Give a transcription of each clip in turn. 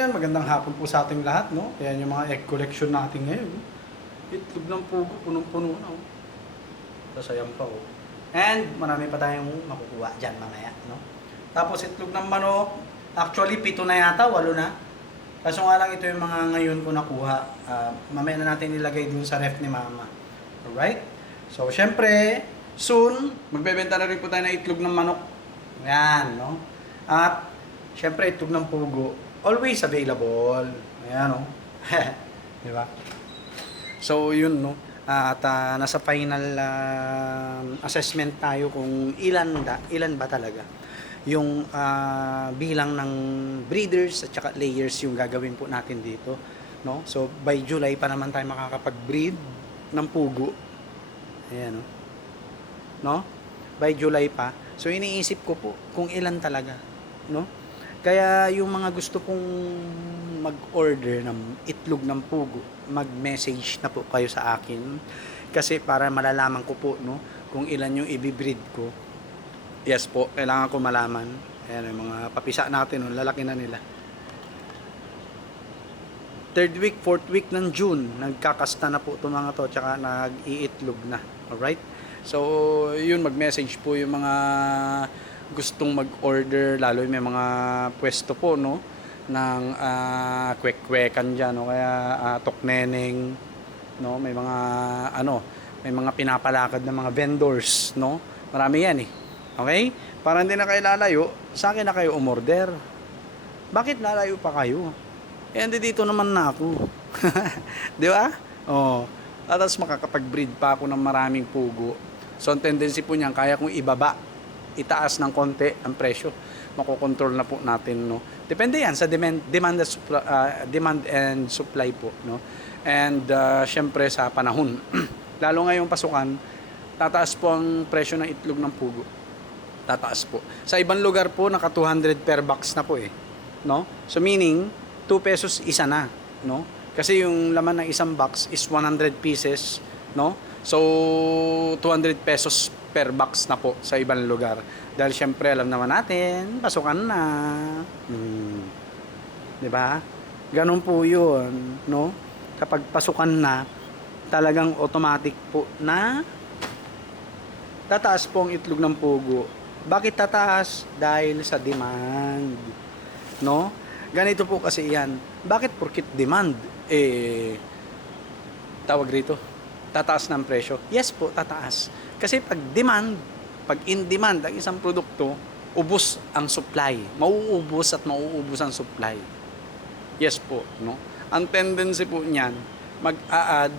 yan, magandang hapon po sa ating lahat, no? Ayan yung mga egg collection natin ngayon. No? Itlog ng pugo, punong-puno na. Oh. Sasayang pa, oh. And marami pa tayong makukuha dyan mamaya, no? Tapos itlog ng manok, actually 7 na yata, 8 na. Kaso nga lang ito yung mga ngayon ko nakuha. Mamaya na natin ilagay dun sa ref ni mama. Alright? So, syempre, soon, magbebenta na rin po tayo ng itlog ng manok. Ayan, no? At, syempre, itlog ng pugo. Always available. Ayan, no? Di ba? So, yun, no? At nasa final assessment tayo kung ilan ba talaga yung bilang ng breeders at saka layers yung gagawin po natin dito, no? So by July pa naman tayo makakapag-breed ng pugo. Ayan, no? No? By July pa. So iniisip ko po kung ilan talaga, no? Kaya yung mga gusto pong mag-order ng itlog ng pugo, mag-message na po kayo sa akin kasi para malalaman ko po, no, kung ilan yung i-breed ko. Yes po, kailangan ko malaman. Ayan, yung mga papisa natin, no, lalaki na nila. 3rd week, 4th week ng June, nagkakasta na po itong mga to, tsaka nag-iitlog na. Alright? So, yun, mag-message po yung mga gustong mag-order, lalo yung may mga pwesto po, no, ng kwek-kwekan dyan, no, kaya tokneneng, no, may mga, may mga pinapalakad ng mga vendors, no, marami yan eh. Okay? Para hindi na kayo lalayo, sa akin na kayo umorder. Bakit lalayo pa kayo? Eh, hindi dito naman na ako. Di ba? Oh. At tapos makakapag-breed pa ako ng maraming pugo. So, ang tendency po niyan, kaya kong ibaba, itaas ng konti ang presyo. Makokontrol na po natin, no? Depende yan sa demand and supply po, no? And, syempre sa panahon. Lalo ngayong pasukan, tataas po ang presyo ng itlog ng pugo. Tataas po. Sa ibang lugar po, naka 200 per box na po eh. No? So meaning, 2 pesos isa na. No? Kasi yung laman ng isang box is 100 pieces. No? So, 200 pesos per box na po sa ibang lugar. Dahil syempre, alam naman natin, pasukan na. Diba? Ganun po yun. No? Kapag pasukan na, talagang automatic po na tataas po ang itlog ng pugo. Bakit tataas? Dahil sa demand. No? Ganito po kasi yan. Bakit porkit demand? Tawag rito, tataas ng presyo. Yes po, tataas. Kasi pag demand, pag in demand ang isang produkto, ubos ang supply. Mauubos at mauubos ang supply. Yes po, no? Ang tendency po niyan, mag-a-add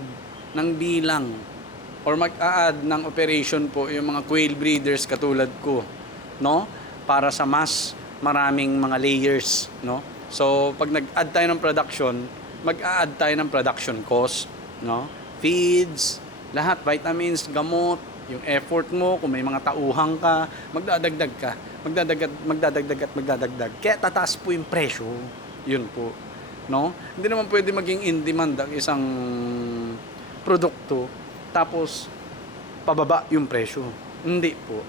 ng bilang or mag-a-add ng operation po yung mga quail breeders katulad ko, no? Para sa mas maraming mga layers, no? So, pag nag-add tayo ng production, mag-a-add tayo ng production cost, no? Feeds, lahat, vitamins, gamot, yung effort mo, kung may mga tauhang ka, magdadagdag ka. Magdadagdag. Kaya tataas po yung presyo. Yun po, no? Hindi naman pwede maging in demand ang isang produkto tapos pababa yung presyo. Hindi po,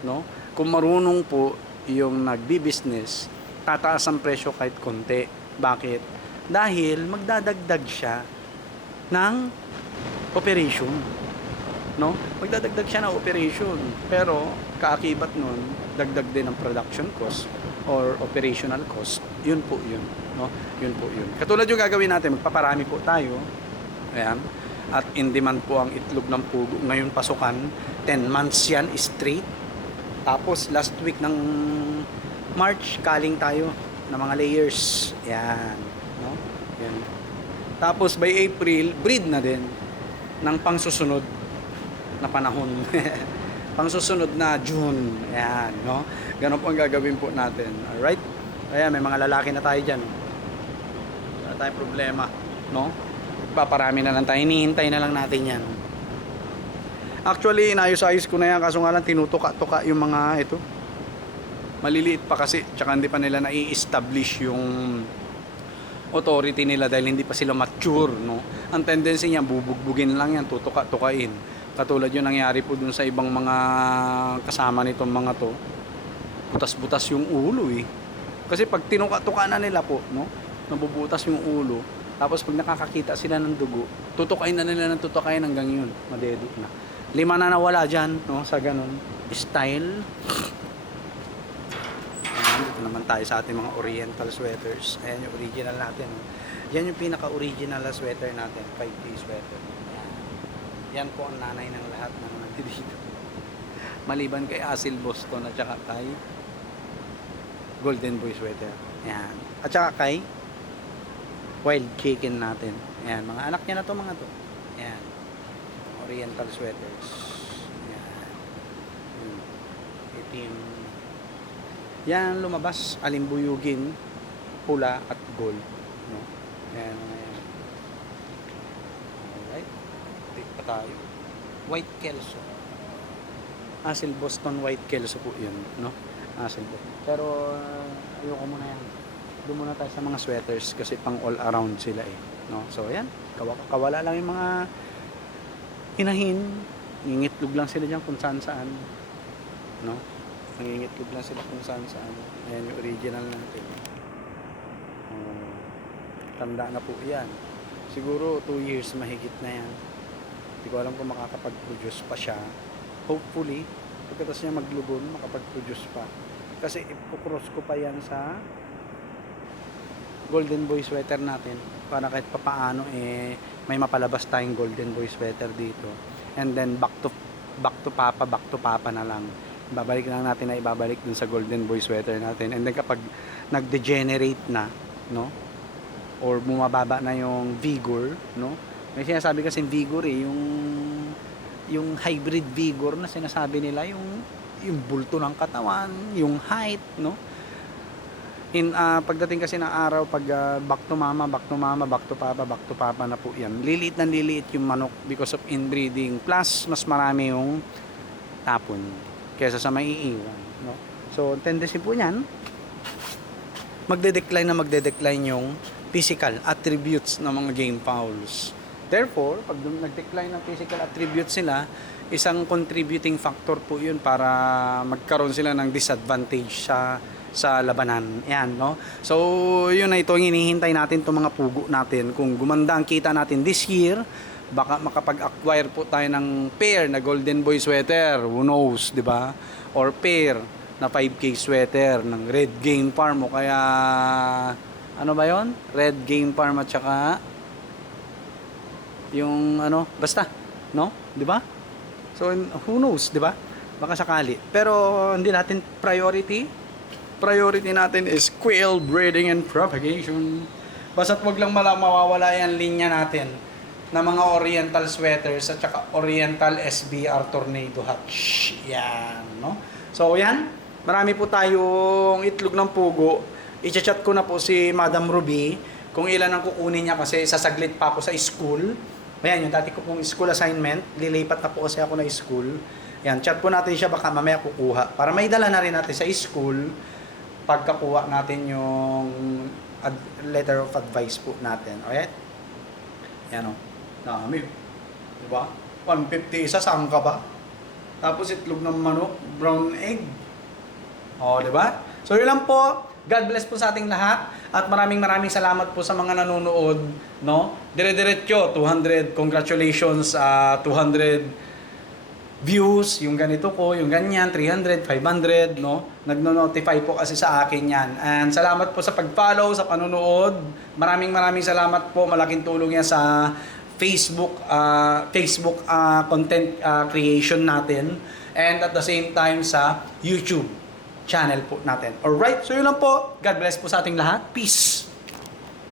no? Kung marunong po yung nagbi-business, tataas ang presyo kahit konti. Bakit? Dahil magdadagdag siya ng operation, no? Magdadagdag siya ng operation. Pero kaakibat nun, dagdag din ng production cost or operational cost. Yun po yun, no? Yun po yun. Katulad yung gagawin natin, magpaparami po tayo. Ayan. At in demand po ang itlog ng pugo. Ngayon pasukan, 10 months yan straight. Tapos last week ng March, kaling tayo ng mga layers. Yan. No? Yan. Tapos by April, breed na din ng pangsusunod na panahon. Pangsusunod na June. Yan. No? Ganun po ang gagawin po natin. Alright? Kaya may mga lalaki na tayo dyan. Wala tayong problema. No? Paparami na lang tayo, hinihintay na lang natin yan. Actually, inayos-ayos ko na yan, kaso nga lang tinutuka-tuka yung mga ito. Maliliit pa kasi, tsaka hindi pa nila nai-establish yung authority nila dahil hindi pa sila mature, no? Ang tendency niya, bubugbugin lang yan, tutuka-tukain. Katulad yung nangyari po dun sa ibang mga kasama nitong mga to. Butas-butas yung ulo eh. Kasi pag tinuka-tuka na nila po, no? nabubutas yung ulo. Tapos pag nakakakita sila ng dugo, tutukain na nila ng tutukain hanggang yun, madedok na. 5 na nawala dyan, no, sa ganun style. Ayan, dito naman tayo sa ating mga oriental sweaters. Ayan yung original natin. No? Yan yung pinaka-original na sweater natin, 5K sweater. Ayan. Yan po ang nanay ng lahat ng nandito. Maliban kay Asil Boston at saka kay Golden Boy sweater. Ayan. At saka kay Wild Chicken natin. Ayan, mga anak niya na to, mga to. Ayan. Oriental sweaters. Ayan. Itim. Yan lumabas, alimbuyugin, pula at gold. No? Ayan, ayan. Alright. Take pa tayo. White Kelso. Asil Boston White Kelso po yun. No? Asil Boston. Pero, ayoko muna yan. Doon muna tayo sa mga sweaters kasi pang all around sila eh. No? So, ayan. Kawala lang yung mga hinahin. Ngingitlog lang sila dyan kung saan saan. No? Nangingitlog lang sila kung saan saan. Ayan yung original natin. Tanda na po yan. Siguro 2 years mahigit na yan. Hindi ko alam kung makakapag-produce pa siya. Hopefully, pagkatapos niya maglubon, makapag-produce pa. Kasi ipukross ko pa yan sa Golden Boy sweater natin para kahit papaano eh may mapalabas tayong Golden Boy sweater dito. And then back to papa na lang. Babalik lang natin na ibabalik dun sa Golden Boy sweater natin. And then kapag nag-degenerate na, no? Or bumababa na yung vigor, no? May sinasabi kasi vigor eh, yung hybrid vigor na sinasabi nila, yung bulto ng katawan, yung height, no? Pagdating kasi ng araw, pag back to mama, back to papa na po yan. Liliit na liliit yung manok because of inbreeding. Plus, mas marami yung tapon kesa sa maiiwan. No? So, tendency po yan, magde-decline yung physical attributes ng mga game fowls. Therefore, pag nag-decline ng physical attributes sila, isang contributing factor po yun para magkaroon sila ng disadvantage sa labanan. Yan, no? So, yun na ito ang hinihintay natin itong mga pugo natin. Kung gumanda ang kita natin this year, baka makapag-acquire po tayo ng pair na Golden Boy sweater. Who knows, di ba? Or pair na 5K sweater ng Red Game Farm o kaya ano ba yon? Red Game Farm at saka yung ano, basta, no? Di ba? So, who knows, di ba? Baka sakali. Pero hindi natin priority natin is quail breeding and propagation. Basta't wag lang mawawala yan linya natin na mga oriental sweaters at saka oriental SBR tornado hatch. Yan, no? So, yan. Marami po tayong itlog ng pugo. I-chat ko na po si Madam Ruby kung ilan ang kukunin niya kasi sasaglit pa ako sa school. Ayan, yung dati ko pong school assignment. Lilipat na po kasi ako na school. Yan, chat po natin siya baka mamaya kukuha. Para may dala na rin natin sa school pagkakuha natin yung letter of advice po natin. Okay? Yan o. Dami. Diba? 150 isa, saan ka ba? Tapos itlog ng manok, brown egg. O, diba? So, yun lang po. God bless po sa ating lahat. At maraming salamat po sa mga nanonood. No? Dire-diretso, 200. Congratulations, 200 views, yung ganito ko, yung ganyan, 300, 500, no? Nagno-notify po kasi sa akin yan. And salamat po sa pag-follow, sa panonood. Maraming salamat po. Malaking tulong yan sa Facebook content creation natin. And at the same time sa YouTube channel po natin. Alright, so yun lang po. God bless po sa ating lahat. Peace!